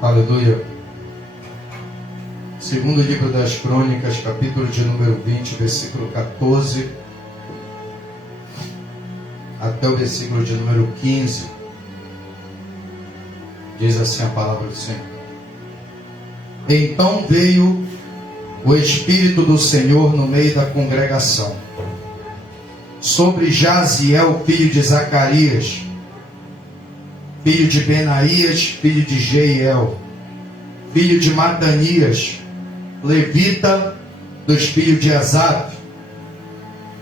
Aleluia. Segundo livro das Crônicas, capítulo de número 20, versículo 14 até o versículo de número 15. Diz assim a palavra do Senhor. Então veio o Espírito do Senhor no meio da congregação, sobre Jaziel, filho de Zacarias, filho de Benaías, filho de Jeiel, filho de Matanias, levita dos filhos de Asaf.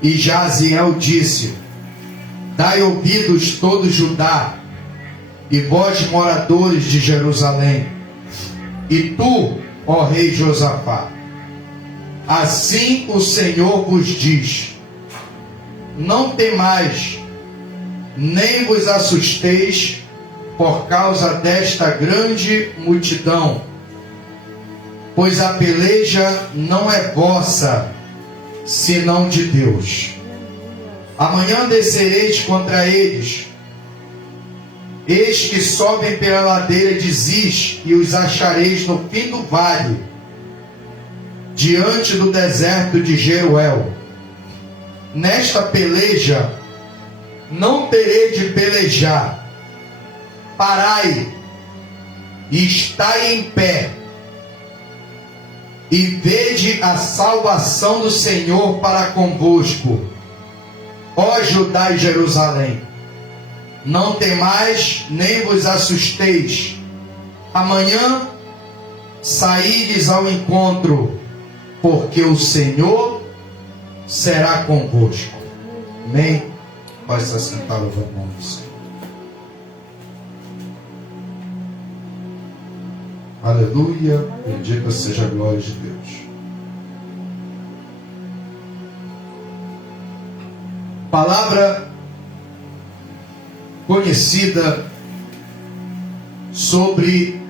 E Jaziel disse: dai ouvidos todo Judá, e vós moradores de Jerusalém, e tu, ó rei Josafá, assim o Senhor vos diz: não temais, nem vos assusteis por causa desta grande multidão, pois a peleja não é vossa, senão de Deus. Amanhã descereis contra eles, eis que sobem pela ladeira de Ziz, e os achareis no fim do vale, diante do deserto de Jeruel. Nesta peleja não terei de pelejar. Parai e estai em pé, e vede a salvação do Senhor para convosco, ó Judá e Jerusalém. Não temais, nem vos assusteis. Amanhã saídes ao encontro, porque o Senhor será convosco. Amém? Pode se assentar, louvando o nome do Senhor. Aleluia, bendita seja a glória de Deus. Palavra conhecida sobre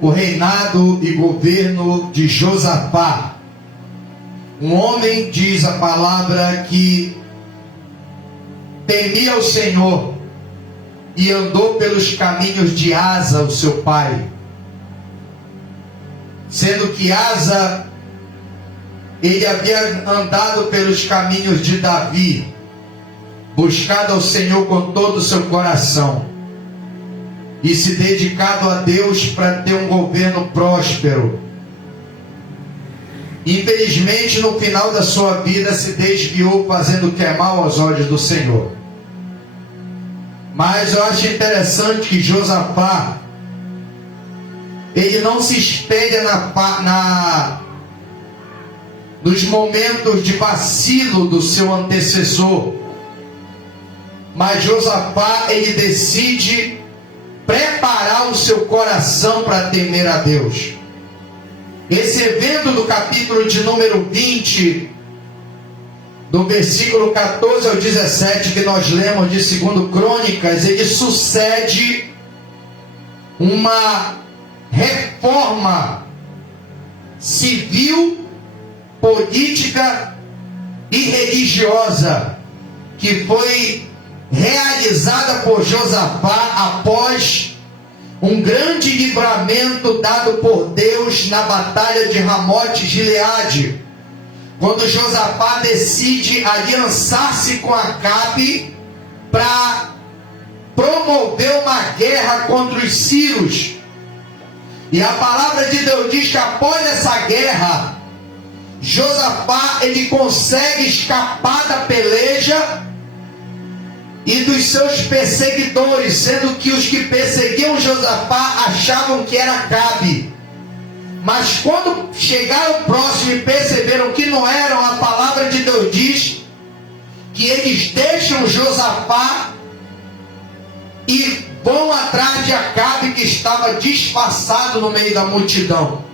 o reinado e governo de Josafá. Um homem, diz a palavra, que temia o Senhor e andou pelos caminhos de Asa, o seu pai. Sendo que Asa, ele havia andado pelos caminhos de Davi, buscado ao Senhor com todo o seu coração, e se dedicado a Deus para ter um governo próspero. Infelizmente, no final da sua vida, se desviou fazendo o que é mal aos olhos do Senhor. Mas eu acho interessante que Josafá, ele não se espelha nos momentos de vacilo do seu antecessor, mas Josafá, ele decide preparar o seu coração para temer a Deus. Esse evento do capítulo de número 20, do versículo 14 ao 17, que nós lemos de 2 Crônicas, ele sucede uma reforma civil, política e religiosa, que foi realizada por Josafá após um grande livramento dado por Deus na batalha de Ramote-Gileade, quando Josafá decide aliançar-se com Acabe para promover uma guerra contra os sírios. E a palavra de Deus diz que após essa guerra, Josafá, ele consegue escapar da peleja e dos seus perseguidores, sendo que os que perseguiam Josafá achavam que era Acabe. Mas quando chegaram próximo e perceberam que não eram, a palavra de Deus diz que eles deixam Josafá e vão atrás de Acabe, que estava disfarçado no meio da multidão.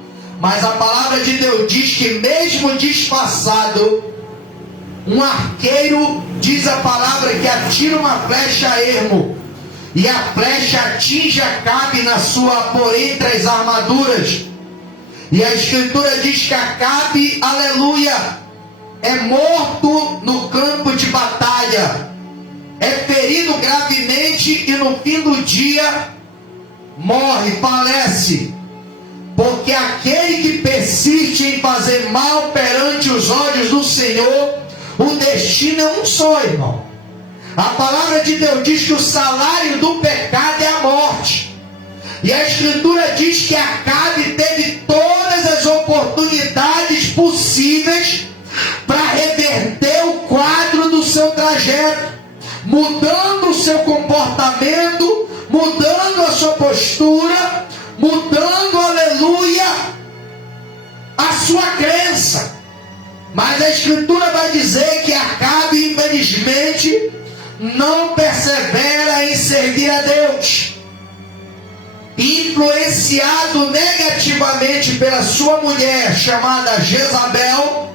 Mas a palavra de Deus diz que mesmo disfarçado, um arqueiro, diz a palavra, que atira uma flecha a ermo, e a flecha atinge Acabe por entre as armaduras. E a escritura diz que Acabe, aleluia, é morto no campo de batalha, é ferido gravemente, e no fim do dia morre, falece. Porque aquele que persiste em fazer mal perante os olhos do Senhor, o destino é um só, irmão. A palavra de Deus diz que o salário do pecado é a morte. E a Escritura diz que Acabe teve todas as oportunidades possíveis para reverter o quadro do seu trajeto, mudando o seu comportamento, mudando a sua postura, mudando, aleluia, a sua crença. Mas a Escritura vai dizer que Acabe, infelizmente, não persevera em servir a Deus. Influenciado negativamente pela sua mulher chamada Jezabel,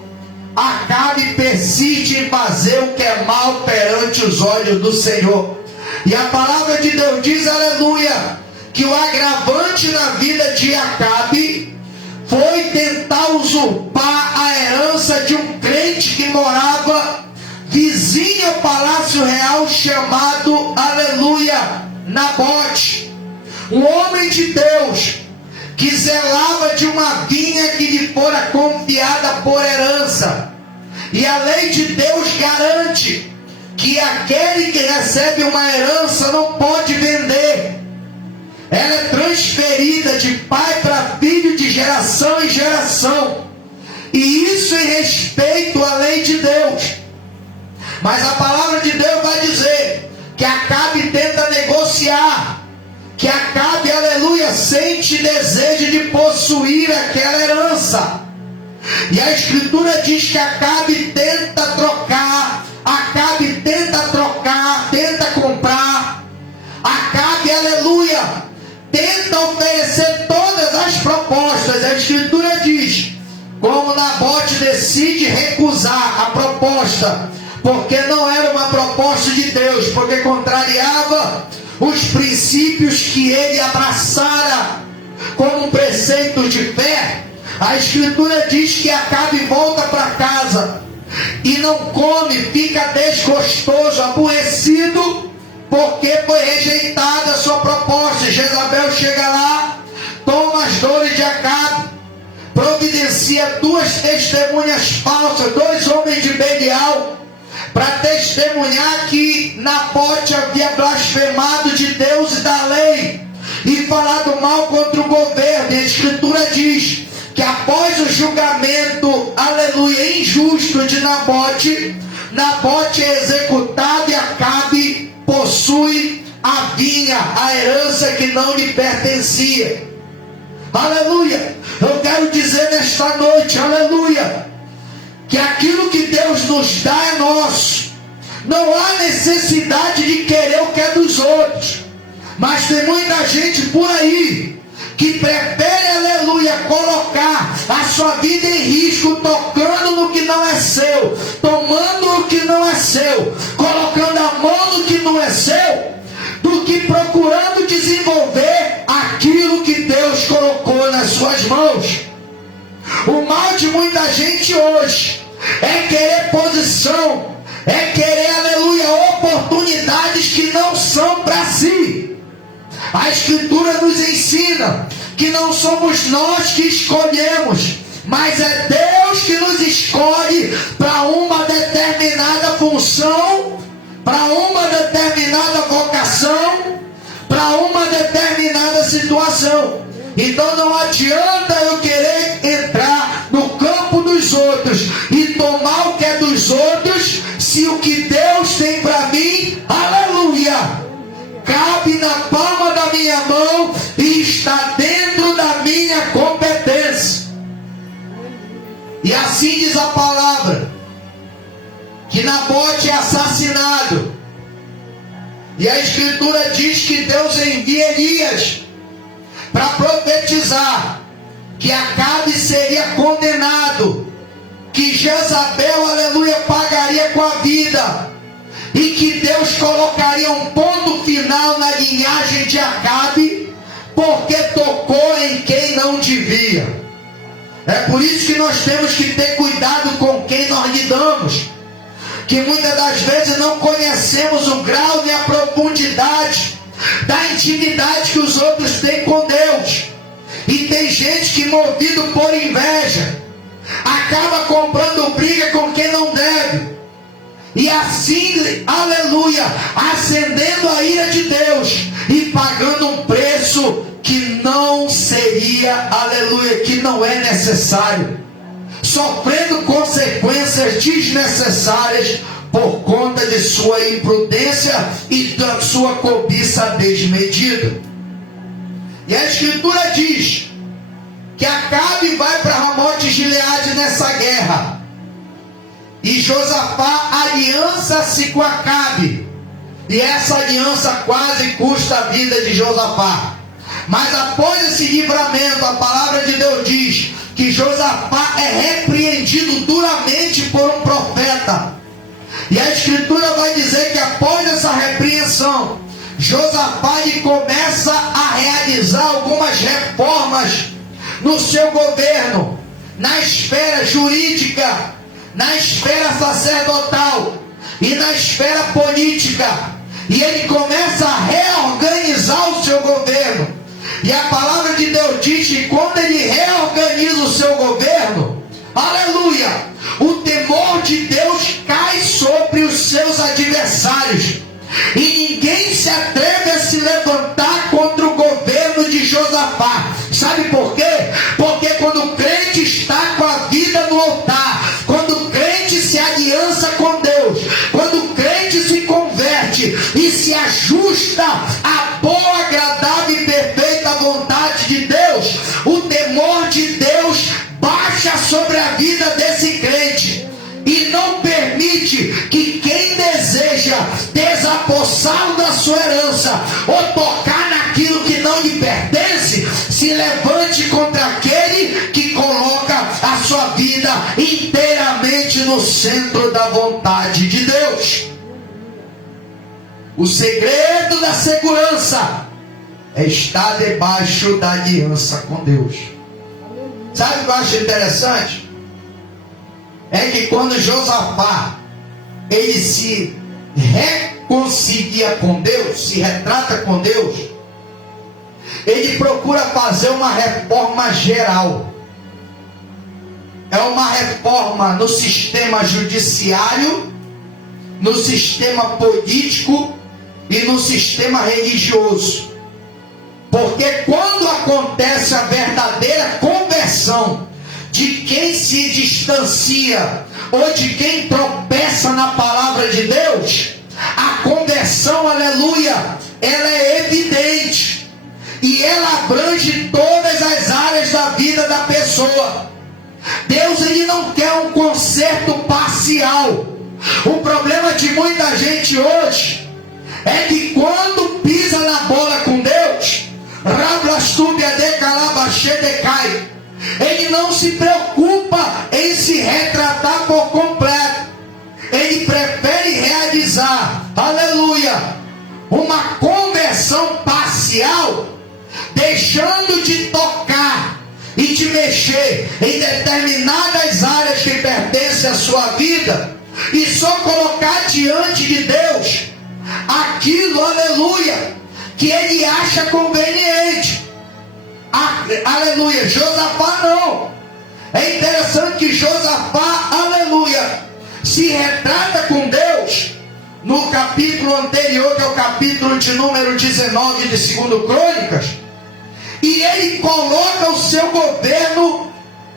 Acabe persiste em fazer o que é mal perante os olhos do Senhor. E a palavra de Deus diz, aleluia, que o agravante na vida de Acabe foi tentar usurpar a herança de um crente que morava vizinho ao palácio real chamado, aleluia, Nabote. Um homem de Deus que zelava de uma vinha que lhe fora confiada por herança. E a lei de Deus garante que aquele que recebe uma herança não pode vender. Ela é transferida de pai para filho, de geração em geração. E isso em respeito à lei de Deus. Mas a palavra de Deus vai dizer que Acabe tenta negociar, que Acabe, aleluia, sente desejo de possuir aquela herança. E a Escritura diz que Acabe tenta trocar, tenta comprar. Acabe, aleluia, tenta oferecer todas as propostas. A Escritura diz, como Nabote decide recusar a proposta, porque não era uma proposta de Deus, porque contrariava os princípios que ele abraçara como um preceito de fé. A Escritura diz que Acabe volta para casa e não come, fica desgostoso, aborrecido, porque foi rejeitada a sua proposta. Jezabel chega lá, toma as dores de Acabe, providencia 2 testemunhas falsas, 2 homens de Belial, para testemunhar que Nabote havia blasfemado de Deus e da lei e falado mal contra o governo. E a Escritura diz que após o julgamento, aleluia, injusto de Nabote, Nabote é executado e Acabe possui a vinha, a herança que não lhe pertencia. Aleluia! Eu quero dizer nesta noite, aleluia, que aquilo que Deus nos dá é nosso. Não há necessidade de querer o que é dos outros. Mas tem muita gente por aí que prefere, aleluia, colocar a sua vida em risco, tocando no que não é seu, tomando o que não é seu, colocando a mão no que não é seu, do que procurando desenvolver aquilo que Deus colocou nas suas mãos. O mal de muita gente hoje é querer posição, é querer, aleluia, oportunidades que não são para si. A Escritura nos ensina que não somos nós que escolhemos, mas é Deus que nos escolhe para uma determinada função, para uma determinada vocação, para uma determinada situação. Então não adianta eu querer entrar no campo dos outros e tomar o que é dos outros, se o que Deus tem para mim, aleluia, cabe na palma da minha mão e está dentro da minha competência. E assim diz a palavra, que Nabote é assassinado. E a Escritura diz que Deus envia Elias para profetizar que Acabe seria condenado, que Jezabel, aleluia, pagaria com a vida, e que Deus colocaria um ponto final na linhagem de Acabe, porque tocou em quem não devia. É por isso que nós temos que ter cuidado com quem nós lidamos, que muitas das vezes não conhecemos o grau e a profundidade da intimidade que os outros têm com Deus. E tem gente que, movido por inveja, acaba comprando briga com quem não deve. E assim, aleluia, acendendo a ira de Deus e pagando um preço que não seria, aleluia, que não é necessário. Sofrendo consequências desnecessárias por conta de sua imprudência e da sua cobiça desmedida. E a Escritura diz que Acabe vai para Ramote de Gileade nessa guerra. E Josafá aliança-se com Acabe. E essa aliança quase custa a vida de Josafá. Mas após esse livramento, a palavra de Deus diz que Josafá é repreendido duramente por um profeta. E a Escritura vai dizer que após essa repreensão, Josafá começa a realizar algumas reformas no seu governo, na esfera jurídica, na esfera sacerdotal e na esfera política. E ele começa a reorganizar o seu governo. E a palavra de Deus diz que quando ele reorganiza o seu governo, aleluia, o temor de Deus cai sobre os seus adversários. E ninguém se atreve a se levantar contra o governo de Josafá. Sabe por quê? Porque quando o crente está com a vida no altar, quando o crente se aliança com Deus, quando o crente se converte e se ajusta à boa, agradável e perfeita vontade de Deus, o temor de Deus baixa sobre a vida desse crente e não permite que quem deseja desapossá-lo da sua herança ou tocar naquilo que não lhe pertence, se levante contra aquele que coloca a sua vida inteiramente no centro da vontade de Deus. O segredo da segurança é estar debaixo da aliança com Deus. Sabe o que eu acho interessante? É que quando Josafá ele se reconcilia com Deus, se retrata com Deus, ele procura fazer uma reforma geral. É uma reforma no sistema judiciário, no sistema político e no sistema religioso. Porque quando acontece a verdadeira conversão de quem se distancia ou de quem tropeça na palavra de Deus, a conversão, aleluia, ela é evidente e ela abrange todas as áreas da vida da pessoa. Deus, ele não quer um conserto parcial. O problema de muita gente hoje é que quando pisa na bola com Deus, ele não se preocupa em se retratar por completo. Ele prefere realizar, aleluia, uma conversão parcial, deixando de tocar e de mexer em determinadas áreas que pertencem à sua vida, e só colocar diante de Deus aquilo, aleluia, que ele acha conveniente. Aleluia. Josafá não. É interessante que Josafá, aleluia, se retrata com Deus no capítulo anterior, que é o capítulo de número 19 de 2 Crônicas, e ele coloca o seu governo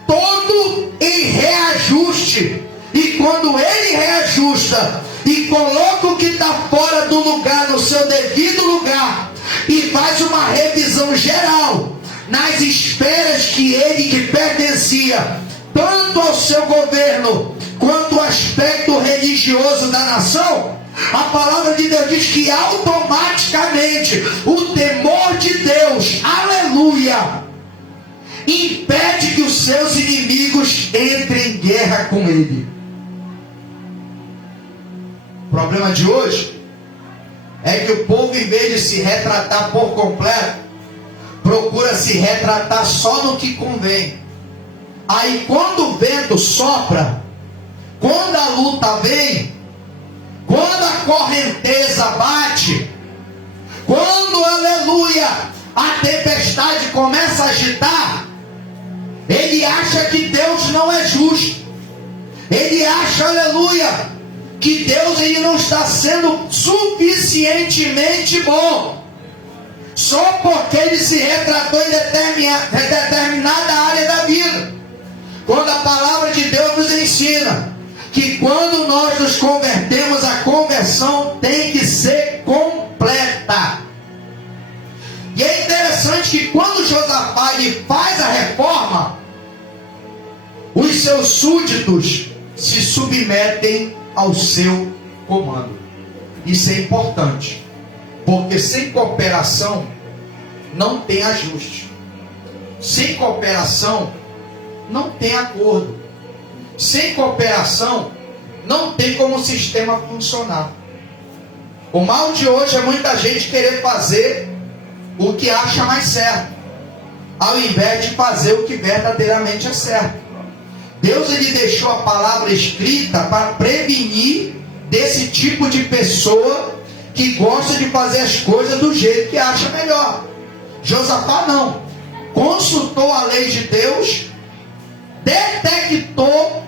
todo em reajuste. E quando ele reajusta e coloca o que está fora do lugar no seu devido lugar e faz uma revisão geral nas esferas que ele que pertencia tanto ao seu governo quanto ao aspecto religioso da nação, a palavra de Deus diz que automaticamente o temor de Deus, aleluia, impede que os seus inimigos entrem em guerra com ele. O problema de hoje é que o povo, em vez de se retratar por completo, procura se retratar só no que convém. Aí quando o vento sopra, quando a luta vem, quando a correnteza bate, quando, aleluia, a tempestade começa a agitar, ele acha que Deus não é justo. Ele acha, aleluia, que Deus ele não está sendo suficientemente bom, só porque ele se retratou em determinada área da vida. Quando a palavra de Deus nos ensina que quando nós nos convertemos, a conversão tem que ser completa. E é interessante que quando Josafá ele faz a reforma, os seus súditos se submetem ao seu comando. Isso é importante, porque sem cooperação não tem ajuste. Sem cooperação não tem acordo. Sem cooperação não tem como o sistema funcionar. O mal de hoje é muita gente querer fazer o que acha mais certo, ao invés de fazer o que verdadeiramente é certo. Deus ele deixou a palavra escrita para prevenir desse tipo de pessoa que gosta de fazer as coisas do jeito que acha melhor. Josafá não. Consultou a lei de Deus, detectou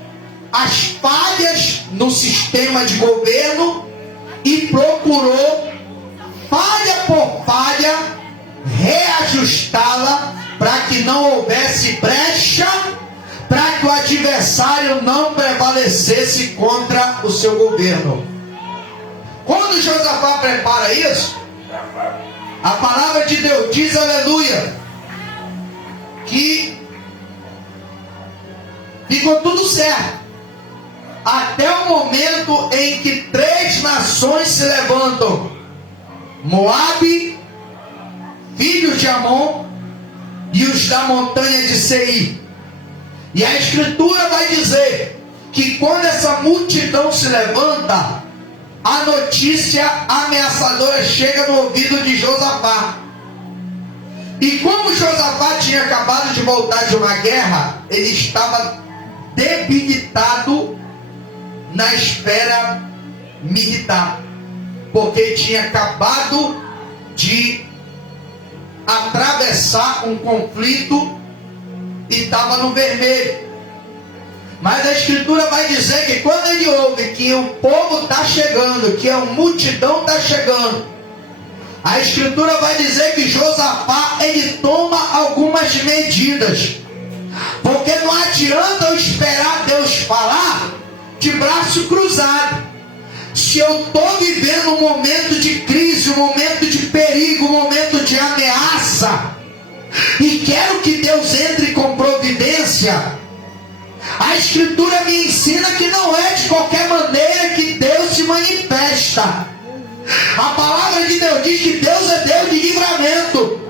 as falhas no sistema de governo e procurou, falha por falha, reajustá-la para que não houvesse brecha, para que o adversário não prevalecesse contra o seu governo. Quando Josafá prepara isso, a palavra de Deus diz, aleluia, que ficou tudo certo, até o momento em que 3 nações se levantam: Moabe, filhos de Amon, e os da montanha de Seir. E a escritura vai dizer que quando essa multidão se levanta, a notícia ameaçadora chega no ouvido de Josafá. E como Josafá tinha acabado de voltar de uma guerra, ele estava debilitado na esfera militar, porque tinha acabado de atravessar um conflito e estava no vermelho. Mas a escritura vai dizer que quando ele ouve que o povo está chegando, que a multidão está chegando, a escritura vai dizer que Josafá ele toma algumas medidas, porque não adianta eu esperar Deus falar de braço cruzado. Se eu estou vivendo um momento de crise, um momento de perigo, um momento de ameaça, e quero que Deus entre com providência, a escritura me ensina que não é de qualquer maneira que Deus se manifesta. A palavra de Deus diz que Deus é Deus de livramento.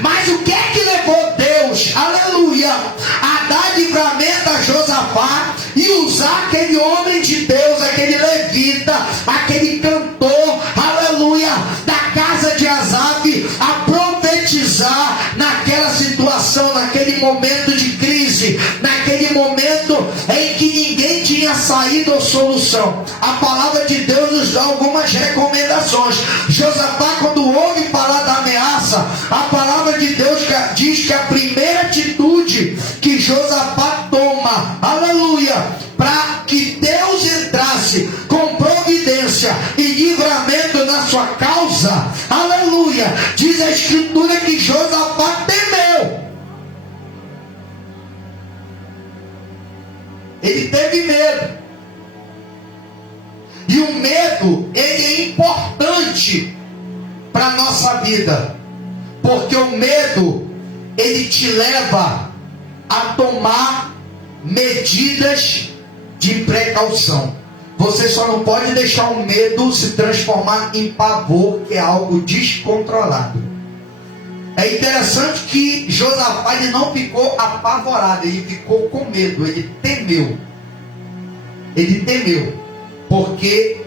Mas o que é que levou Deus, aleluia, a dar livramento a Josafá e usar aquele homem de Deus, aquele levita, aquele cantor, aleluia, da casa de Asaf, a profetizar naquela situação, naquele momento de crise, naquele momento em que ninguém tinha saída ou solução? A palavra de Deus nos dá algumas recomendações. Josafá, quando ouve falar da ameaça, a palavra de Deus diz que a primeira atitude que Josafá toma, aleluia, para que Deus entrasse com providência e livramento na sua causa, aleluia, diz a escritura que Josafá temeu. Ele teve medo. E o medo, ele é importante para a nossa vida, porque o medo, ele te leva a tomar medidas de precaução. Você só não pode deixar o medo se transformar em pavor, que é algo descontrolado. É interessante que Josafá ele não ficou apavorado, ele ficou com medo, ele temeu. Ele temeu, porque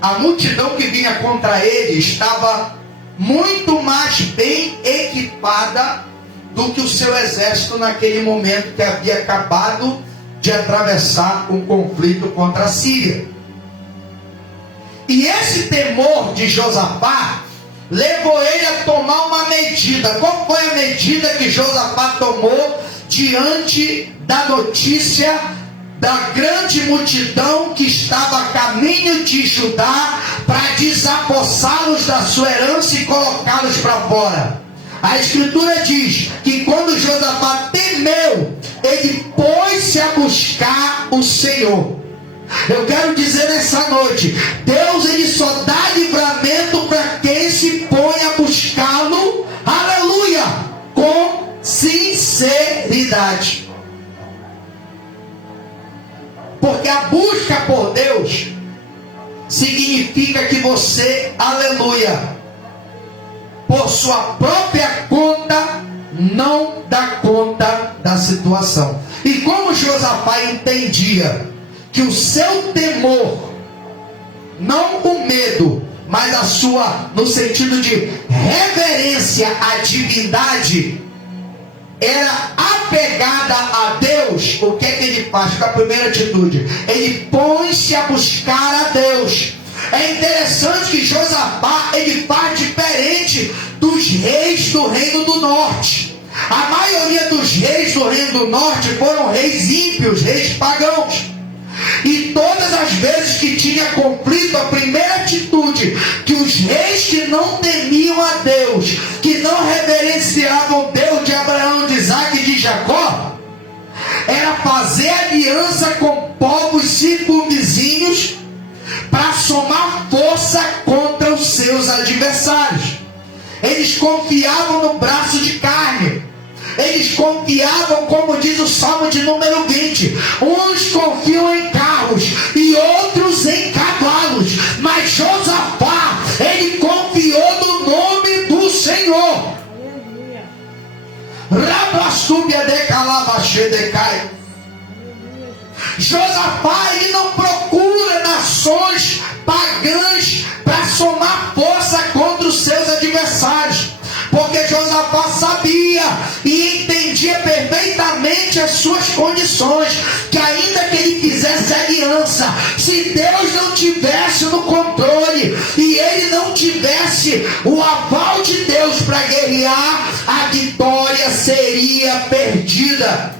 a multidão que vinha contra ele estava muito mais bem equipada do que o seu exército naquele momento, que havia acabado de atravessar um conflito contra a Síria. E esse temor de Josafá levou ele a tomar uma medida. Qual foi a medida que Josafá tomou diante da notícia da grande multidão que estava a caminho de Judá para desapossá-los da sua herança e colocá-los para fora? A Escritura diz que quando Josafá temeu, ele pôs-se a buscar o Senhor. Eu quero dizer nessa noite, Deus ele só dá livramento para quem se põe a buscá-lo, aleluia, com sinceridade. Porque a busca por Deus significa que você, aleluia, por sua própria conta, não dá conta da situação. E como Josafá entendia que o seu temor, não o medo, mas a sua, no sentido de reverência à divindade, era apegada a Deus, o que é que ele faz com a primeira atitude? Ele põe-se a buscar a Deus. É interessante que Josafá, ele faz diferente dos reis do reino do norte. A maioria dos reis do reino do norte foram reis ímpios, reis pagãos. E todas as vezes que tinha conflito, a primeira atitude que os reis que não temiam a Deus, que não reverenciavam o Deus de Abraão, de Isaac e de Jacó, era fazer aliança com povos circunvizinhos para somar força contra os seus adversários. Eles confiavam no braço de carne. Eles confiavam, como diz o Salmo de número 20, uns confiam em carros e outros em cavalos, mas Josafá, ele confiou no nome do Senhor. Josafá, ele não procura nações pagãs para somar força contra os seus adversários, porque Josafá sabia e entendia perfeitamente as suas condições, que ainda que ele fizesse aliança, se Deus não tivesse no controle e ele não tivesse o aval de Deus para guerrear, a vitória seria perdida.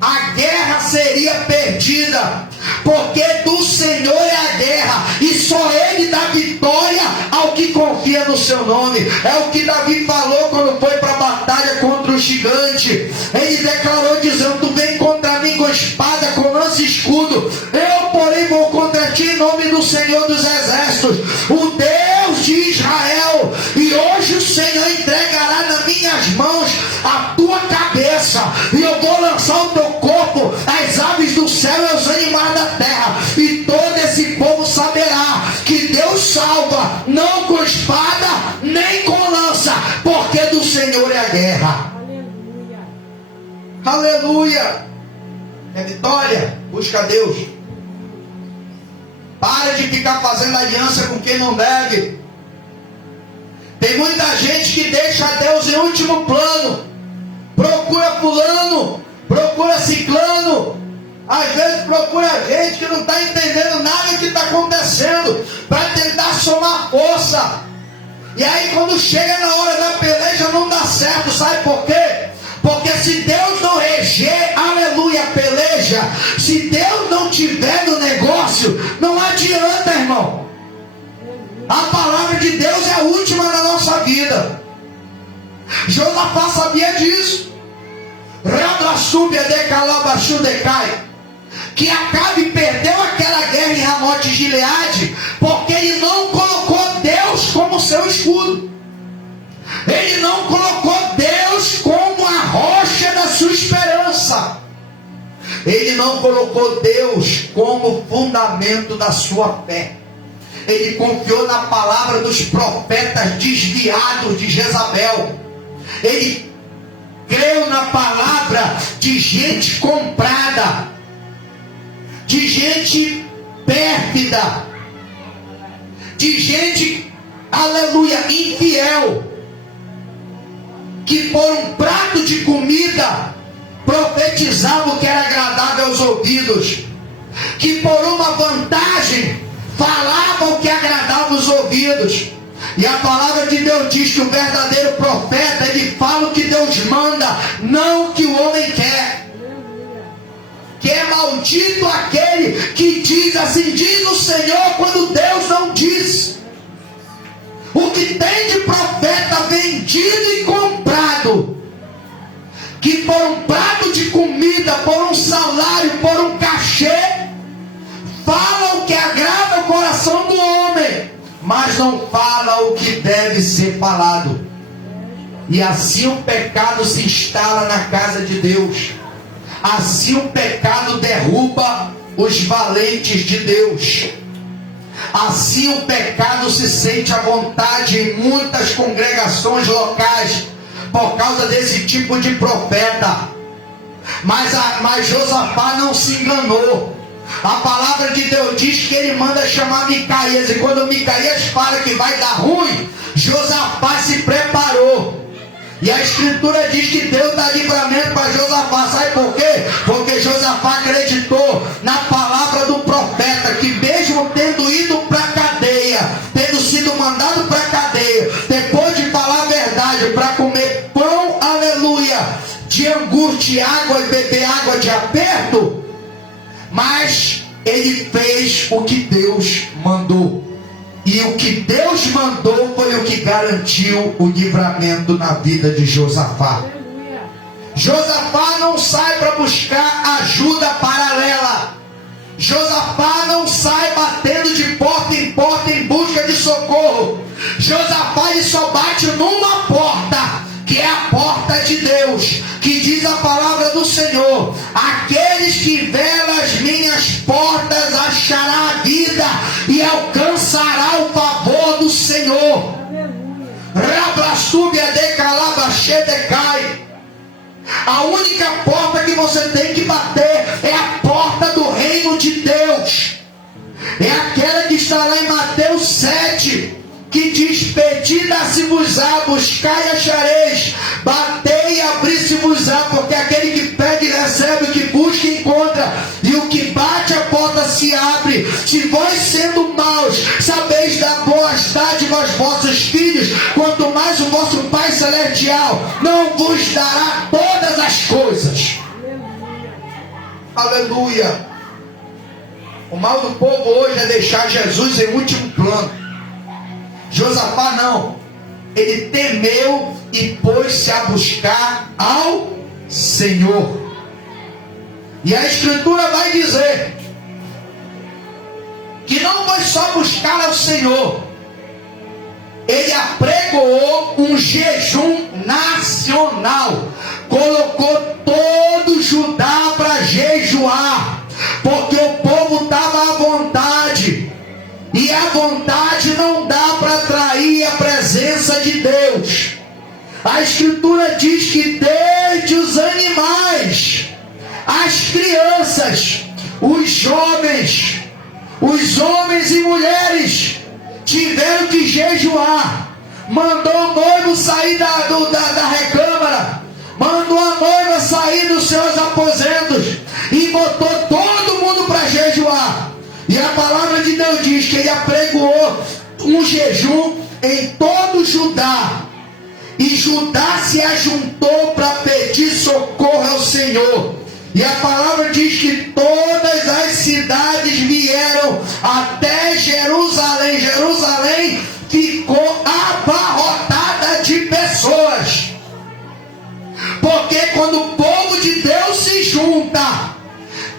A guerra seria perdida, porque do Senhor é a guerra, e só Ele dá vitória ao que confia no seu nome. É o que Davi falou quando foi para a batalha contra o gigante. Ele declarou dizendo: tu vem contra mim com espada, com lança e escudo, eu porém vou contra ti em nome do Senhor dos exércitos, o Deus de Israel. E hoje o Senhor entregará nas minhas mãos a tua cabeça, e eu vou lançar o teu corpo às aves do céu e aos animais da terra, e todo esse povo saberá que Deus salva, não com espada nem com lança, porque do Senhor é a guerra. Aleluia. Aleluia. É vitória. Busca Deus. Para de ficar fazendo aliança com quem não deve. Tem muita gente que deixa Deus em último plano, procura fulano, procura ciclano, às vezes procura gente que não está entendendo nada que está acontecendo, para tentar somar força. E aí quando chega na hora da peleja não dá certo. Sabe por quê? Porque se Deus não reger, aleluia, a peleja, se Deus não tiver no negócio, não adianta, irmão. A palavra de Deus é a última na nossa vida. Josafá sabia disso. Que Acabe perdeu aquela guerra em Ramote de Gileade porque ele não colocou Deus como seu escudo. Ele não colocou Deus como a rocha da sua esperança. Ele não colocou Deus como fundamento da sua fé. Ele confiou na palavra dos profetas desviados de Jezabel. Ele creu na palavra de gente comprada, de gente pérfida, de gente, aleluia, infiel, que por um prato de comida profetizavam o que era agradável aos ouvidos, que por uma vantagem falavam o que agradava os ouvidos. E a palavra de Deus diz que o verdadeiro profeta, ele fala o que Deus manda, não o que o homem quer. Que é maldito aquele que diz assim, diz o Senhor, quando Deus não diz. O que tem de profeta vendido e comprado, que por um prato de comida, por um salário, por um cachê, fala o que agrada o coração do homem, mas não fala o que deve ser falado. E assim o pecado se instala na casa de Deus. Assim o pecado derruba os valentes de Deus. Assim o pecado se sente à vontade em muitas congregações locais por causa desse tipo de profeta. Mas Josafá não se enganou. A palavra de Deus diz que ele manda chamar Micaías, e quando Micaías fala que vai dar ruim, Josafá se preparou. E a escritura diz que Deus dá livramento para Josafá. Sabe por quê? Porque Josafá acreditou na palavra do profeta, que mesmo tendo ido para a cadeia, tendo sido mandado para a cadeia, depois de falar a verdade, para comer pão, aleluia, de angústia e água, e beber água de aperto, mas ele fez o que Deus mandou. E o que Deus mandou foi o que garantiu o livramento na vida de Josafá. Josafá não sai para buscar ajuda paralela. Josafá não sai batendo de porta em busca de socorro. Josafá ele só bate numa porta, que é a porta de Deus, que diz a palavra do Senhor: aqueles que velam as minhas portas achará a vida e alcançará o favor do Senhor. A única porta que você tem que bater é a porta do reino de Deus. É aquela que está lá em Mateus 7, que diz: pedi, dar-se-vos-á, buscai e achareis, batei e abri-se-vos-á, porque aquele que pede recebe, o que busca encontra, e o que bate a porta se abre. Se vós, sendo maus, sabeis dar boas dádivas aos vossos filhos, quanto mais o vosso Pai Celestial não vos dará todas as coisas. Aleluia. O mal do povo hoje é deixar Jesus em último plano. Josafá não, ele temeu e pôs-se a buscar ao Senhor. E a escritura vai dizer que não foi só buscar ao Senhor, ele apregoou um jejum nacional, colocou todo Judá para jejuar, porque o povo estava à vontade. E a vontade não dá para atrair a presença de Deus. A escritura diz que desde os animais, as crianças, os jovens, os homens e mulheres tiveram que jejuar. Mandou o noivo sair da recâmara, mandou a noiva sair dos seus aposentos e botou todo mundo para jejuar. E a palavra de Deus diz que ele apregoou um jejum em todo Judá. E Judá se ajuntou para pedir socorro ao Senhor. E a palavra diz que todas as cidades vieram até Jerusalém. Jerusalém ficou abarrotada de pessoas. Porque quando o povo de Deus se junta,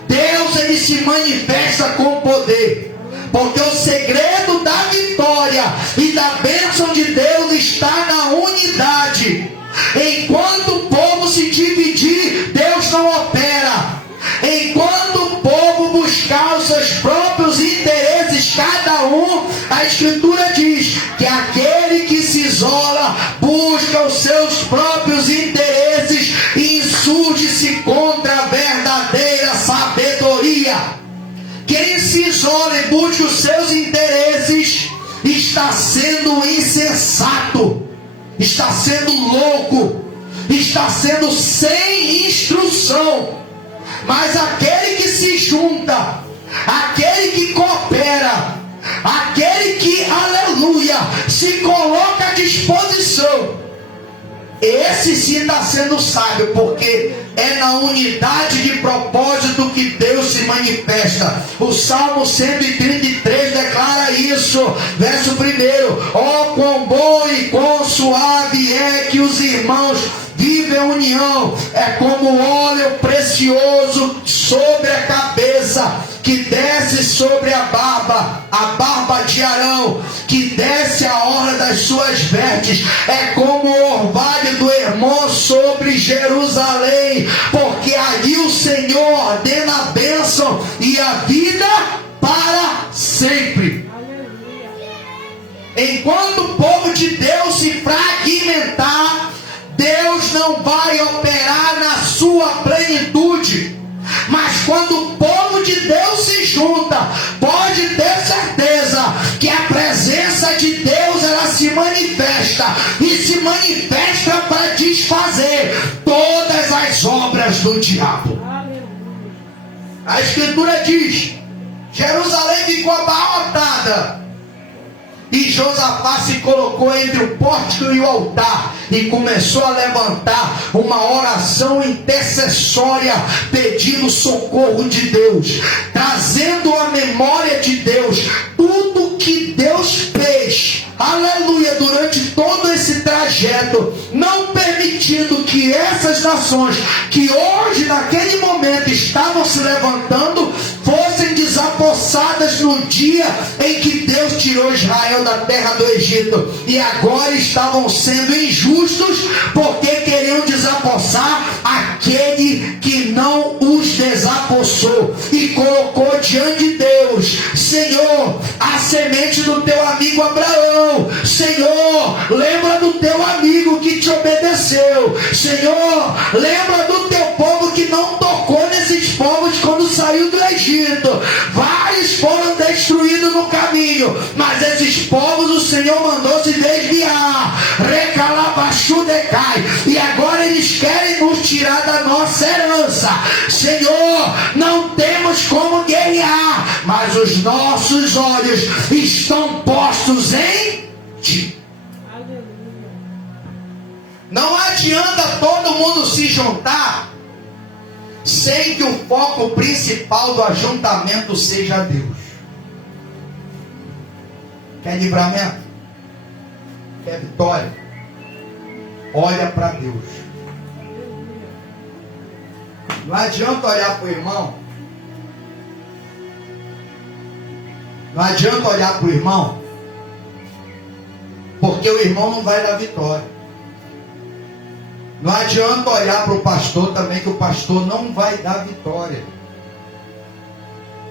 Deus ele se manifesta com poder. Porque o segredo da vitória e da bênção de Deus está na unidade. Enquanto o povo se dividir, Deus não opera. Enquanto o povo buscar os seus próprios interesses, cada um, a escritura diz que aquele que se isola busca os seus próprios interesses e insurge-se contra a verdadeira sabedoria. Quem se isola e busca os seus interesses está sendo insensato, está sendo louco, está sendo sem instrução. Mas aquele que se junta, aquele que coopera, aquele que, aleluia, se coloca à disposição, esse sim está sendo sábio, porque é na unidade de propósito que Deus se manifesta. O Salmo 133 declara isso, verso 1: ó, quão bom e quão suave é que os irmãos vivem a união, é como óleo precioso sobre a cabeça, que desce sobre a barba de Arão, que desce a orla das suas vestes, é como o orvalho do Hermon sobre Jerusalém, porque ali o Senhor ordena a bênção e a vida para sempre. Enquanto o povo de Deus se fragmentar, Deus não vai operar na sua plenitude. Mas quando o povo de Deus se junta, pode ter certeza que a presença de Deus, ela se manifesta, e se manifesta para desfazer todas as obras do diabo. A Escritura diz: Jerusalém ficou abarrotada, e Josafá se colocou entre o pórtico e o altar e começou a levantar uma oração intercessória, pedindo socorro de Deus, trazendo à memória de Deus tudo que Deus fez, aleluia, durante todo esse trajeto, não permitindo que essas nações que hoje, naquele momento, estavam se levantando, fossem desapossadas no dia em que Deus tirou Israel da terra do Egito, e agora estavam sendo injustos porque queriam desapossar aquele que não os desapossou, e colocou diante de Deus: Senhor, a semente do teu amigo Abraão, Senhor, lembra do teu amigo que te obedeceu, Senhor, lembra do teu povo que não tocou nesses povos quando saiu do Egito. Vários foram destruídos no caminho, mas esses povos o Senhor mandou se desviar, recalabachudecai, e agora eles querem nos tirar da nossa herança. Senhor, não temos como guerrear, mas os nossos olhos estão postos em Ti. Não adianta todo mundo se juntar sem que o foco principal do ajuntamento seja Deus. Quer livramento? Quer vitória? Olha para Deus. Não adianta olhar para o irmão. Não adianta olhar para o irmão, porque o irmão não vai dar vitória. Não adianta olhar para o pastor também, que o pastor não vai dar vitória.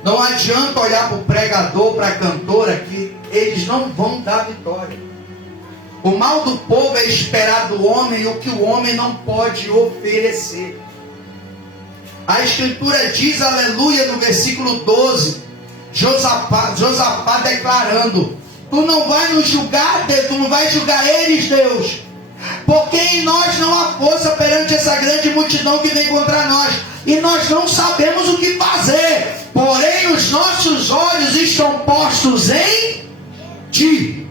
Não adianta olhar para o pregador, para a cantora, que eles não vão dar vitória. O mal do povo é esperar do homem o que o homem não pode oferecer. A Escritura diz, aleluia, no versículo 12, Josafá declarando: tu não vai nos julgar, Deus, tu não vai julgar eles, Deus, porque em nós não há força perante essa grande multidão que vem contra nós, e nós não sabemos o que fazer, porém os nossos olhos estão postos em Ti.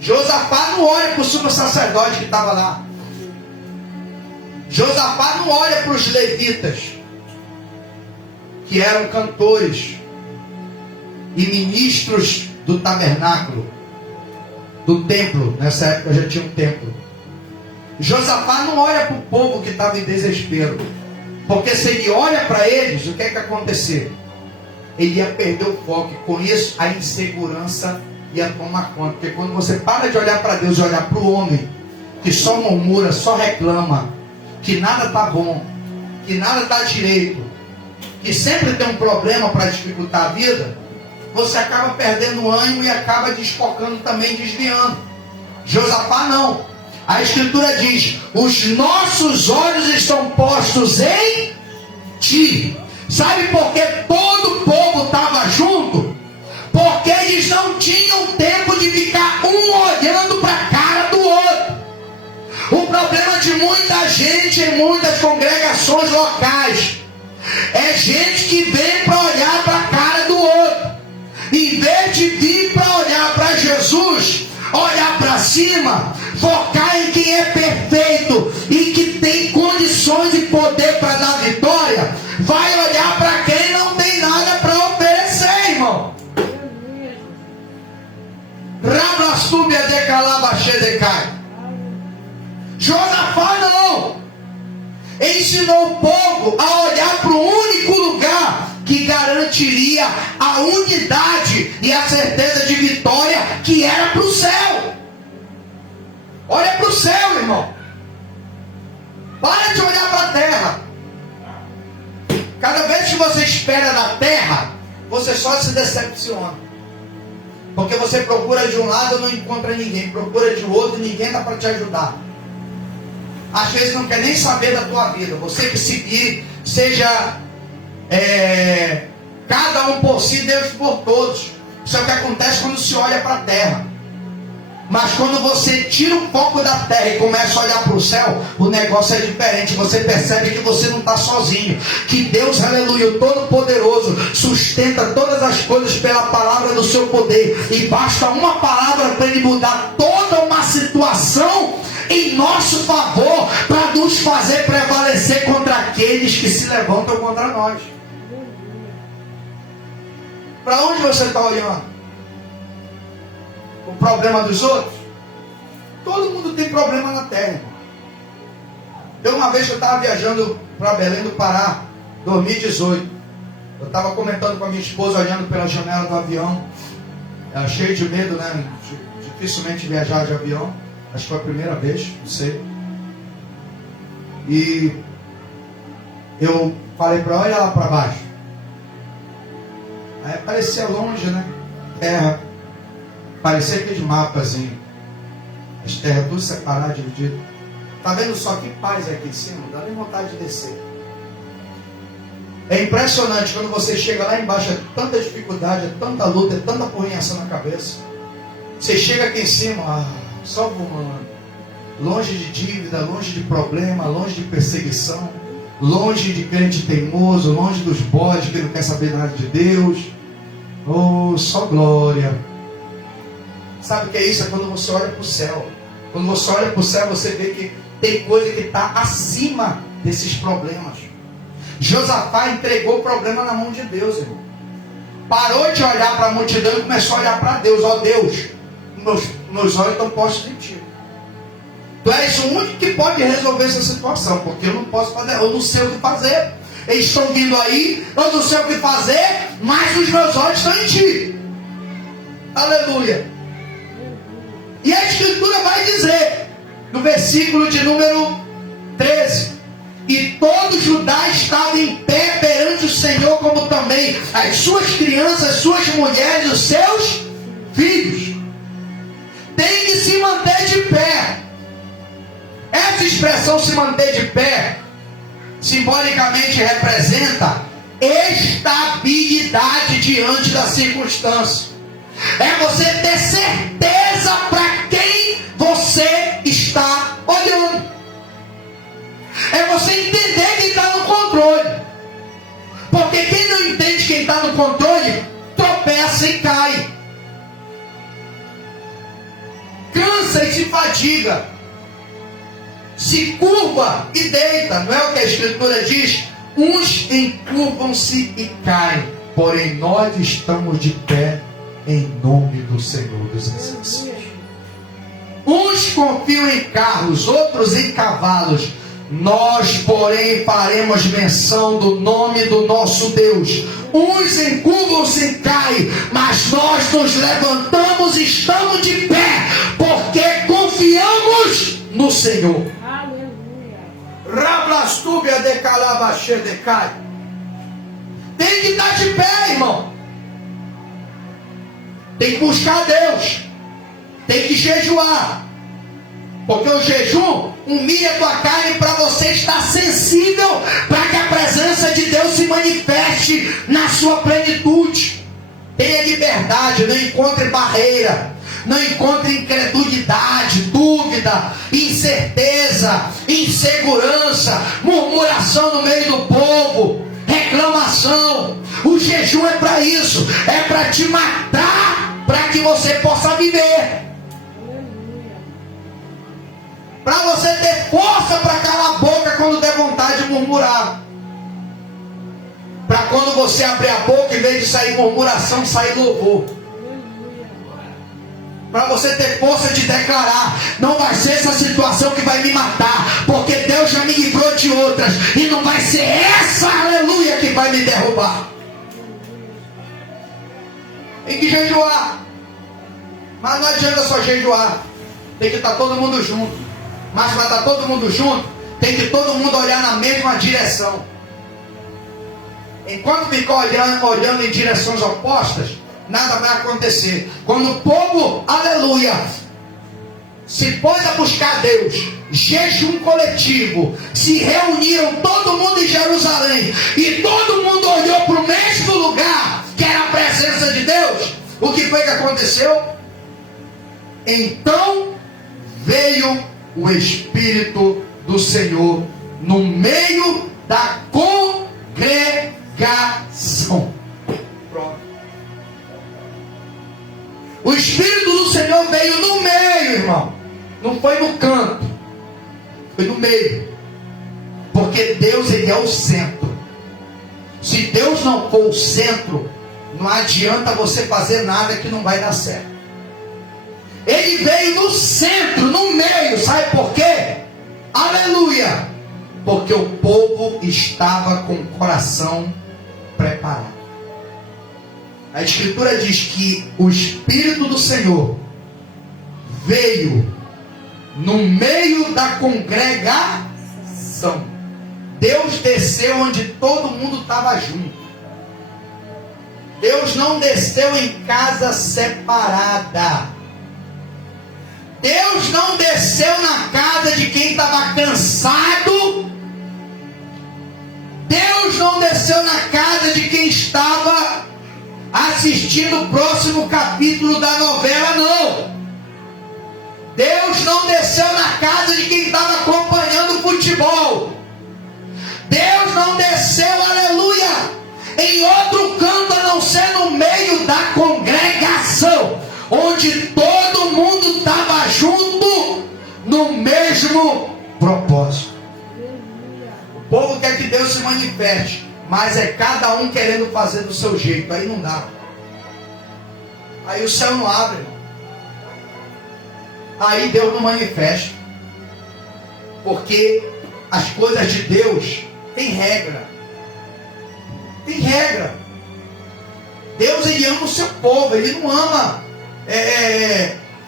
Josafá não olha para o sumo sacerdote que estava lá. Josafá não olha para os levitas, que eram cantores e ministros do tabernáculo, do templo. Nessa época já tinha um templo. Josafá não olha para o povo que estava em desespero, porque se ele olha para eles, o que é que acontecer? Ele ia perder o foco, e com isso a insegurança ia tomar conta. Porque quando você para de olhar para Deus e olhar para o homem, que só murmura, só reclama, que nada está bom, que nada está direito, que sempre tem um problema para dificultar a vida, você acaba perdendo o ânimo e acaba desfocando também, desviando. Josafá não. A Escritura diz: os nossos olhos estão postos em Ti. Sabe por que todo o povo estava junto? Porque eles não tinham tempo de ficar um olhando para a cara do outro. O problema de muita gente em muitas congregações locais é gente que vem para olhar para a cara do outro, em vez de olhar para cima, focar em quem é perfeito e que tem condições e poder para dar vitória, vai olhar para quem não tem nada para oferecer, irmão. Rabrastúbia de Calabachedecai. Josafá não ensinou o povo a olhar para o único lugar que garantiria a unidade e a certeza de vitória, que era para o céu. Olha para o céu, irmão. Para de olhar para a terra. Cada vez que você espera da terra, você só se decepciona. Porque você procura de um lado e não encontra ninguém, procura de outro e ninguém dá para te ajudar. Às vezes não quer nem saber da tua vida. Você que seguir, seja cada um por si, Deus por todos. Isso é o que acontece quando se olha para a terra. Mas quando você tira o foco da terra e começa a olhar para o céu, o negócio é diferente. Você percebe que você não está sozinho, que Deus, aleluia, o Todo-Poderoso, sustenta todas as coisas pela palavra do seu poder, e basta uma palavra para Ele mudar toda uma situação em nosso favor, para nos fazer prevalecer contra aqueles que se levantam contra nós. Para onde você está olhando? O problema dos outros? Todo mundo tem problema na terra. Uma vez eu estava viajando para Belém do Pará, 2018. Eu estava comentando com a minha esposa, olhando pela janela do avião, cheio de medo, né? Dificilmente viajar de avião. Acho que foi a primeira vez, não sei. E eu falei para ela, olha lá para baixo. Aí parecia longe, né? Terra. Parecia aqueles mapazinhos. As terras tudo separadas, divididas. Tá vendo só que paz aqui em cima? Não dá nem vontade de descer. É impressionante quando você chega lá embaixo, é tanta dificuldade, é tanta luta, é tanta porrinhação na cabeça. Você chega aqui em cima, só voando. Longe de dívida, longe de problema, longe de perseguição, longe de crente teimoso, longe dos bodes que não quer saber nada de Deus. Oh, só glória. Sabe o que é isso? É quando você olha para o céu. Quando você olha para o céu, você vê que tem coisa que está acima desses problemas. Josafá entregou o problema na mão de Deus, irmão. Parou de olhar para a multidão e começou a olhar para Deus. Ó Deus, meus olhos estão postos em Ti. Tu és o único que pode resolver essa situação, porque eu não posso fazer, eu não sei o que fazer. Eles estão vindo aí, eu não sei o que fazer, mas os meus olhos estão em Ti. Aleluia. E a Escritura vai dizer, no versículo de número 13, e todo Judá estava em pé perante o Senhor, como também as suas crianças, suas mulheres, os seus filhos. Tem que se manter de pé. Essa expressão se manter de pé simbolicamente representa estabilidade diante da circunstância. É você ter certeza para quem você está olhando. É você entender quem está no controle. Porque quem não entende quem está no controle, tropeça e cai. Cansa e se fadiga. Se curva e deita. Não é o que a Escritura diz? Uns encurvam-se e caem. Porém nós estamos de pé em nome do Senhor dos Exércitos. Uns confiam em carros, outros em cavalos. Nós, porém, faremos menção do nome do nosso Deus. Uns encurvam-se e caem, mas nós nos levantamos e estamos de pé, porque confiamos no Senhor. Aleluia. Rablastúbia de Calabachedecai. Tem que estar de pé, irmão. Tem que buscar Deus. Tem que jejuar. Porque o jejum humilha a tua carne para você estar sensível, para que a presença de Deus se manifeste na sua plenitude. Tenha liberdade, não encontre barreira, não encontre incredulidade, dúvida, incerteza, insegurança, murmuração no meio do povo, reclamação. O jejum é para isso, é para te matar, para que você possa viver. você ter força para calar a boca quando der vontade de murmurar. Para quando você abrir a boca, em vez de sair murmuração, sair louvor. Para você ter força de declarar: não vai ser essa situação que vai me matar, porque Deus já me livrou de outras, e não vai ser essa, aleluia, que vai me derrubar. Tem que jejuar. Mas não adianta só jejuar. Tem que estar todo mundo junto. Mas para estar todo mundo junto, tem que todo mundo olhar na mesma direção. Enquanto ficar olhando em direções opostas, nada vai acontecer. Quando o povo, aleluia, se pôs a buscar Deus, jejum coletivo, se reuniram todo mundo em Jerusalém, e todo mundo olhou para o mesmo lugar, que era a presença de Deus, o que foi que aconteceu? Então veio o Espírito do Senhor no meio da congregação. Pronto. O Espírito do Senhor veio no meio, irmão. Não foi no canto, foi no meio. Porque Deus, Ele é o centro. Se Deus não for o centro, não adianta você fazer nada que não vai dar certo. Ele veio no centro, no meio. Sabe por quê? Aleluia! Porque o povo estava com o coração preparado. A Escritura diz que o Espírito do Senhor veio no meio da congregação. Deus desceu onde todo mundo estava junto. Deus não desceu em casa separada. Deus não desceu na casa de quem estava cansado. Deus não desceu na casa de quem estava assistindo o próximo capítulo da novela, não. Deus não desceu na casa de quem estava acompanhando o futebol. Deus não desceu, aleluia, em outro canto a não ser no meio da congregação, onde todo mundo estava junto no mesmo propósito. O povo quer que Deus se manifeste, mas é cada um querendo fazer do seu jeito. Aí não dá. Aí o céu não abre. Aí Deus não manifesta. Porque as coisas de Deus têm regra. Tem regra. Deus, Ele ama o seu povo. Ele não ama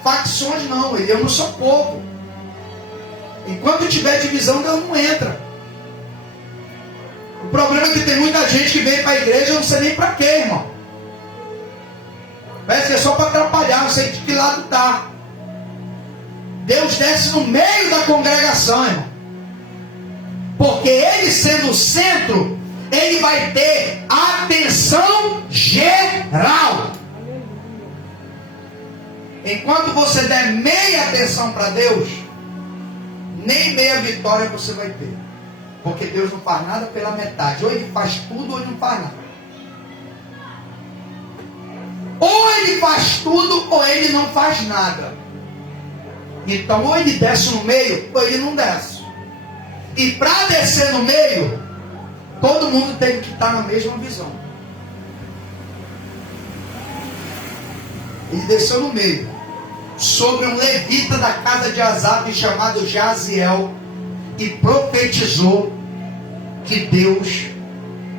facções, não. Ele ama o seu povo. Enquanto tiver divisão, Deus não entra. O problema é que tem muita gente que vem para a igreja, eu não sei nem para quê, irmão. Parece que é só para atrapalhar, não sei de que lado está. Deus desce no meio da congregação, irmão. Porque Ele sendo o centro, Ele vai ter atenção geral. Enquanto você der meia atenção para Deus, nem meia vitória você vai ter. Porque Deus não faz nada pela metade. Ou Ele faz tudo, ou Ele não faz nada. Ou Ele faz tudo, ou Ele não faz nada. Então, ou Ele desce no meio, ou Ele não desce. E para descer no meio, todo mundo tem que estar na mesma visão. Ele desceu no meio, sobre um levita da casa de Asaf chamado Jaziel, e profetizou que Deus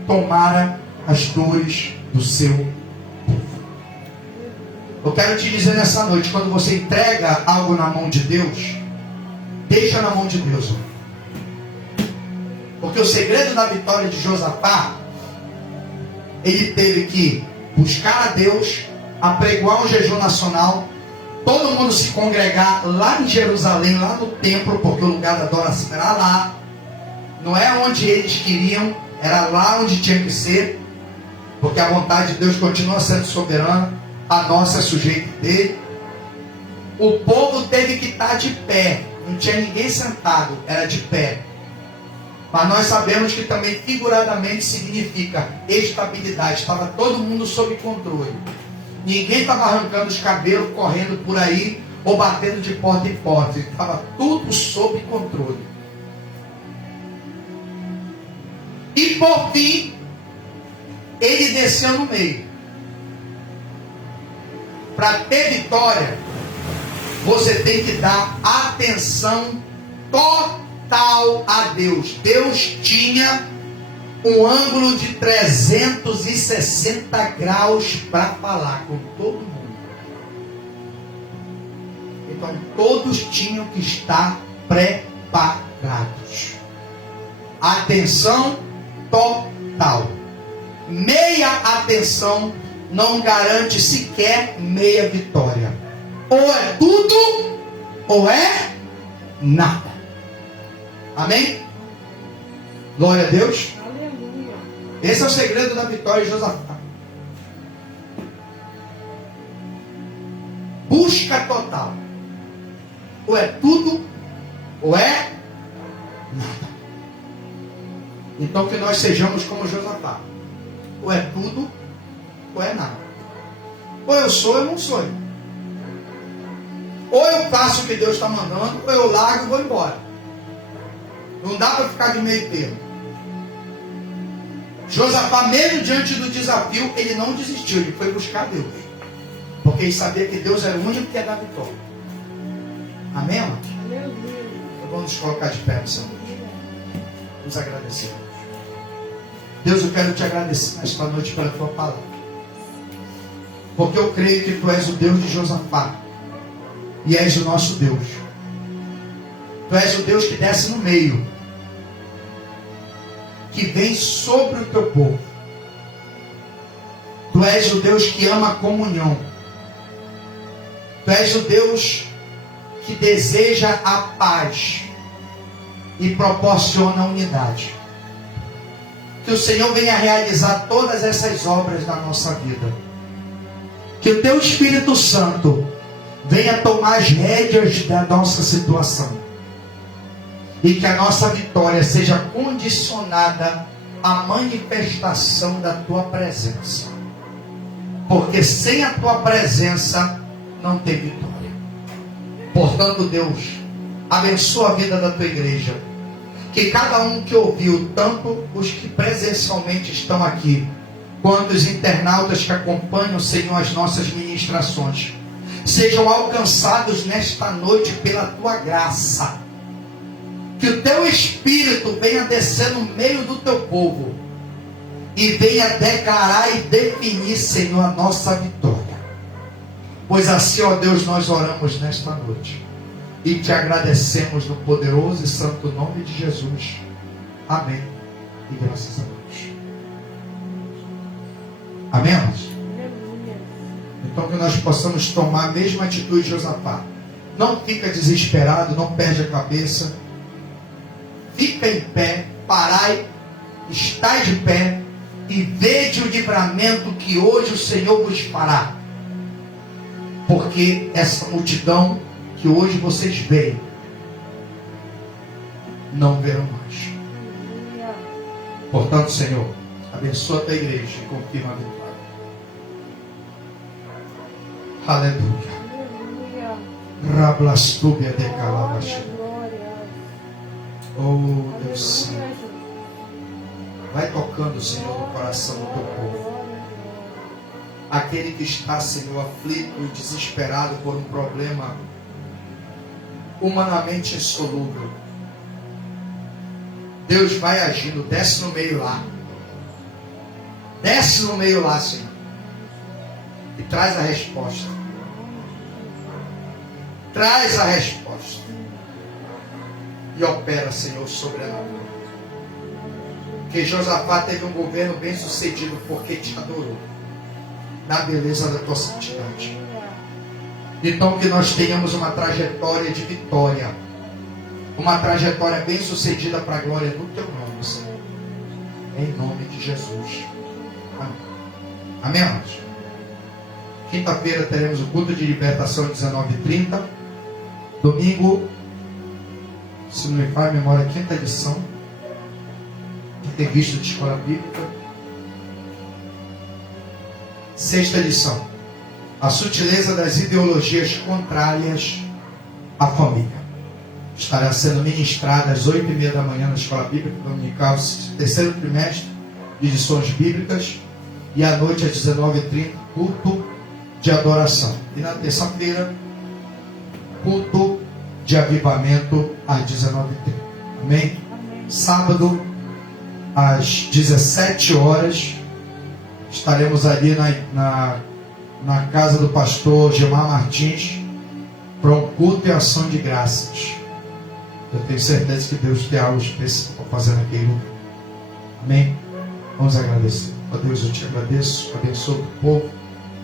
tomara as dores do seu povo. Eu quero te dizer nessa noite, quando você entrega algo na mão de Deus, deixa na mão de Deus. Porque o segredo da vitória de Josafá, ele teve que buscar a Deus, apregoar um jejum nacional, todo mundo se congregar lá em Jerusalém, lá no templo, porque o lugar da adoração era lá. Não é onde eles queriam, era lá onde tinha que ser, porque a vontade de Deus continua sendo soberana, a nossa é sujeita dele. O povo teve que estar de pé, não tinha ninguém sentado, era de pé. Mas nós sabemos que também figuradamente significa estabilidade, estava todo mundo sob controle. Ninguém estava arrancando os cabelos, correndo por aí, ou batendo de porta em porta. Estava tudo sob controle. E por fim, ele desceu no meio. Para ter vitória, você tem que dar atenção total a Deus. Deus tinha um ângulo de 360 graus para falar com todo mundo. Então todos tinham que estar preparados. Atenção total. Meia atenção não garante sequer meia vitória. Ou é tudo, ou é nada. Amém? Glória a Deus. Aleluia. Esse é o segredo da vitória de Josafá. Busca total. Ou é tudo, ou é nada. Então que nós sejamos como Josafá. Ou é tudo, ou é nada. Ou eu sou, ou eu não sou. Ou eu faço o que Deus está mandando, ou eu largo e vou embora. Não dá para ficar de meio termo. Josafá, mesmo diante do desafio, ele não desistiu, ele foi buscar Deus. Porque ele sabia que Deus era o único que ia dar vitória. Amém, amados? Aleluia. Então vamos nos colocar de pé, Senhor. Vamos agradecer. Deus, eu quero te agradecer nesta noite pela tua palavra. Porque eu creio que tu és o Deus de Josafá. E és o nosso Deus. Tu és o Deus que desce no meio. Que vem sobre o teu povo. Tu és o Deus que ama a comunhão. Tu és o Deus que deseja a paz e proporciona a unidade. Que o Senhor venha realizar todas essas obras na nossa vida. Que o teu Espírito Santo venha tomar as rédeas da nossa situação. E que a nossa vitória seja condicionada à manifestação da tua presença. Porque sem a tua presença não tem vitória. Portanto, Deus, abençoa a vida da tua igreja. Que cada um que ouviu, tanto os que presencialmente estão aqui, quanto os internautas que acompanham, Senhor, as nossas ministrações, sejam alcançados nesta noite pela tua graça. Que o teu Espírito venha descer no meio do teu povo e venha declarar e definir, Senhor, a nossa vitória. Pois assim, ó Deus, nós oramos nesta noite e te agradecemos no poderoso e santo nome de Jesus. Amém. E graças a Deus. Amém, amados? Então que nós possamos tomar a mesma atitude de Josafá. Não fica desesperado, não perde a cabeça. Fica em pé, parai, está de pé e vede o livramento que hoje o Senhor vos fará. Porque essa multidão que hoje vocês veem, não verão mais. Portanto, Senhor, abençoa a tua igreja e confirma a vitória. Aleluia. Rablastúbia de calabaxi. Oh, Deus Santo. Vai tocando, Senhor, no coração do teu povo. Aquele que está, Senhor, aflito e desesperado por um problema humanamente insolúvel. Deus vai agindo, desce no meio lá. Desce no meio lá, Senhor. E traz a resposta. Traz a resposta. E opera, Senhor, sobrenatural. Que Josafá teve um governo bem sucedido porque te adorou. Na beleza da tua santidade. Então que nós tenhamos uma trajetória de vitória. Uma trajetória bem sucedida para a glória do teu nome, Senhor. Em nome de Jesus. Amém. Amém, amados? Quinta-feira teremos o culto de libertação às 19h30. Domingo, se não me falha a memória, quinta edição. Entrevista de escola bíblica. Sexta edição. A sutileza das ideologias contrárias à família. Estará sendo ministrada às 8h30 da manhã na Escola Bíblica Dominical, terceiro trimestre de lições bíblicas. E à noite, às 19h30, culto de adoração. E na terça-feira, culto de avivamento às 19h30. Amém? Sábado, às 17 horas, estaremos ali na casa do pastor Gilmar Martins para um culto e ação de graças. Eu tenho certeza que Deus tem algo especial para fazer naquele lugar. Amém? Vamos agradecer. Ó Deus, eu te agradeço, abençoe o povo,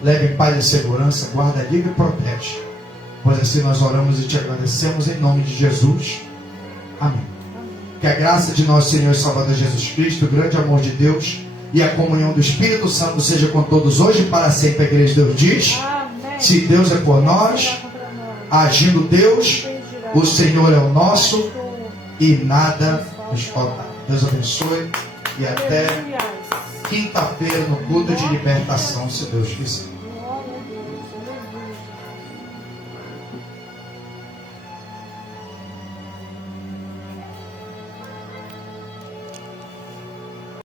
leve em paz e segurança, guarda, livre e protege. Pois assim nós oramos e te agradecemos em nome de Jesus. Amém. Que a graça de nosso Senhor e Salvador Jesus Cristo, o grande amor de Deus e a comunhão do Espírito Santo seja com todos hoje e para sempre. A igreja de Deus diz: amém. Se Deus é por nós, agindo Deus, o Senhor é o nosso e nada nos faltará. Deus abençoe e até quinta-feira no culto de libertação, se Deus quiser.